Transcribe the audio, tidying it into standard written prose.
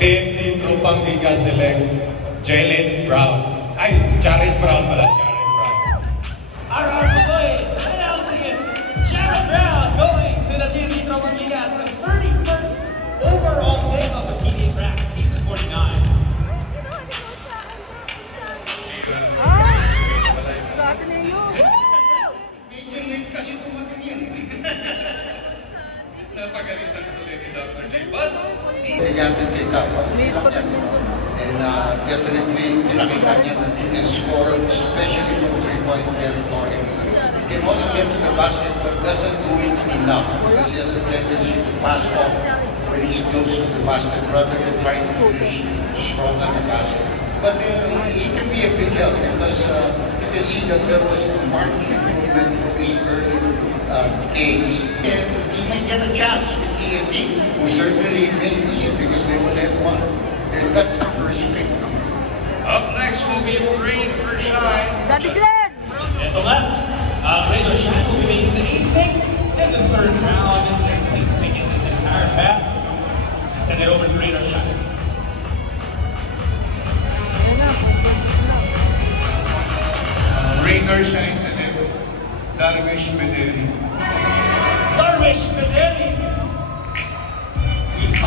Team ni Tropang Giga select Jalen Brown. Ay, Jared Brown pala. Jared Brown. Around the way, announcing it, Jared Brown going to the Team ni Tropang Giga for the 31st overall pick of the PDA Track Season 49. Sa atin na yun. Medyo late kasi tumating yan. Napagalitan ko tuloy ni Dr. J. But They got to pick up. And definitely, nakita niya na he can score, especially from three-point territory. He can also get to the basket, but doesn't do it enough. Because he has a tendency to pass off when he's close to the basket, rather than trying to finish strong on the basket. But he can be a big help because you can see that there was a marked improvement from his early games. And he might get a chance with TNT, who certainly may use it because they will have one. And that's the first pick. up next will be Rain for Shine. Daddy Glenn! And the left, Rain Shine will be making the 8th pick in the 3rd round. Their 6th pick in this entire path. Send it over to Rain Shine. Rain or Shine sa next. Darwish Medeli. Darwish Medeli! He's